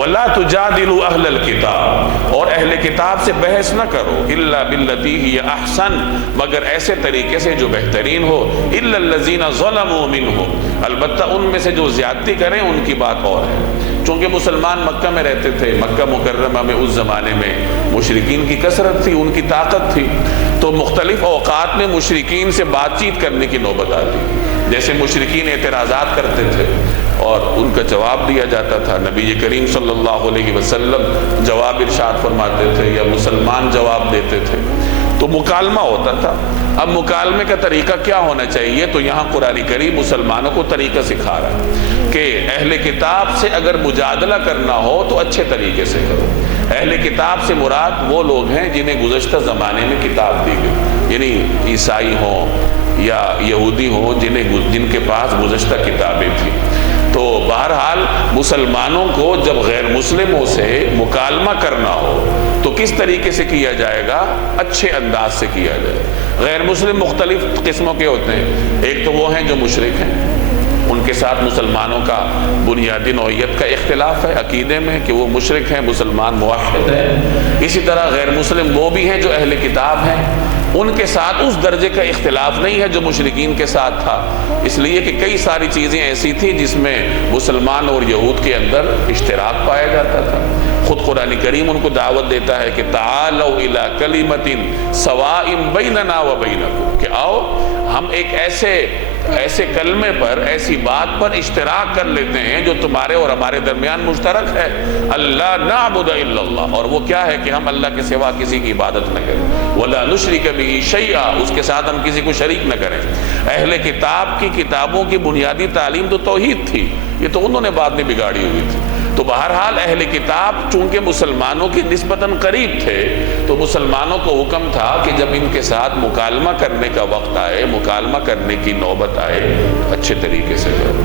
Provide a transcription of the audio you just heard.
وَلَا تُجَادِلُوا أَهْلَ الْكِتَابِ، اور اہل کتاب سے بحث نہ کرو، إِلَّا بِالَّتِي هِيَ أَحْسَنُ، مگر ایسے طریقے سے جو بہترین ہو، إِلَّا الَّذِينَ ظَلَمُوا مِنْهُمْ، البتہ ان میں سے جو زیادتی کریں ان کی بات اور ہے۔ چونکہ مسلمان مکہ میں رہتے تھے، مکہ مکرمہ میں اس زمانے میں مشرکین کی کثرت تھی، ان کی طاقت تھی، تو مختلف اوقات میں مشرکین سے بات چیت کرنے کی نوبت آتی، جیسے مشرکین اعتراضات کرتے تھے اور ان کا جواب دیا جاتا تھا، نبی کریم صلی اللہ علیہ وسلم جواب ارشاد فرماتے تھے یا مسلمان جواب دیتے تھے، تو مکالمہ ہوتا تھا۔ اب مکالمے کا طریقہ کیا ہونا چاہیے؟ تو یہاں قرآن کریم مسلمانوں کو طریقہ سکھا رہا ہے کہ اہل کتاب سے اگر مجادلہ کرنا ہو تو اچھے طریقے سے کرو۔ اہل کتاب سے مراد وہ لوگ ہیں جنہیں گزشتہ زمانے میں کتاب دی گئی، یعنی عیسائی ہوں یا یہودی ہوں جن کے پاس گزشتہ کتابیں تھیں۔ تو بہرحال مسلمانوں کو جب غیر مسلموں سے مکالمہ کرنا ہو تو کس طریقے سے کیا جائے گا؟ اچھے انداز سے کیا جائے۔ غیر مسلم مختلف قسموں کے ہوتے ہیں، ایک تو وہ ہیں جو مشرک ہیں، ان کے ساتھ مسلمانوں کا بنیادی نوعیت کا اختلاف ہے عقیدے میں کہ وہ مشرک ہیں، مسلمان موحد ہیں۔ اسی طرح غیر مسلم وہ بھی ہیں جو اہل کتاب ہیں، ان کے ساتھ اس درجے کا اختلاف نہیں ہے جو مشرکین کے ساتھ تھا، اس لیے کہ کئی ساری چیزیں ایسی تھیں جس میں مسلمان اور یہود کے اندر اشتراک پایا جاتا تھا۔ خود قرآن کریم ان کو دعوت دیتا ہے کہ تعالوا الی کلمۃ سواء بیننا و بینکم، کہ آؤ ہم ایک ایسے کلمے پر، ایسی بات پر اشتراک کر لیتے ہیں جو تمہارے اور ہمارے درمیان مشترک ہے، اللہ نعبد الا اللہ، اور وہ کیا ہے کہ ہم اللہ کے سوا کسی کی عبادت نہ کریں، ولا نشرک بہ شیئا، اس کے ساتھ ہم کسی کو شریک نہ کریں۔ اہل کتاب کی کتابوں کی بنیادی تعلیم تو توحید تھی، یہ تو انہوں نے بعد میں بگاڑی ہوئی تھی۔ تو بہرحال اہل کتاب چونکہ مسلمانوں کی نسبتاً قریب تھے تو مسلمانوں کو حکم تھا کہ جب ان کے ساتھ مکالمہ کرنے کا وقت آئے، مکالمہ کرنے کی نوبت آئے، اچھے طریقے سے کرو۔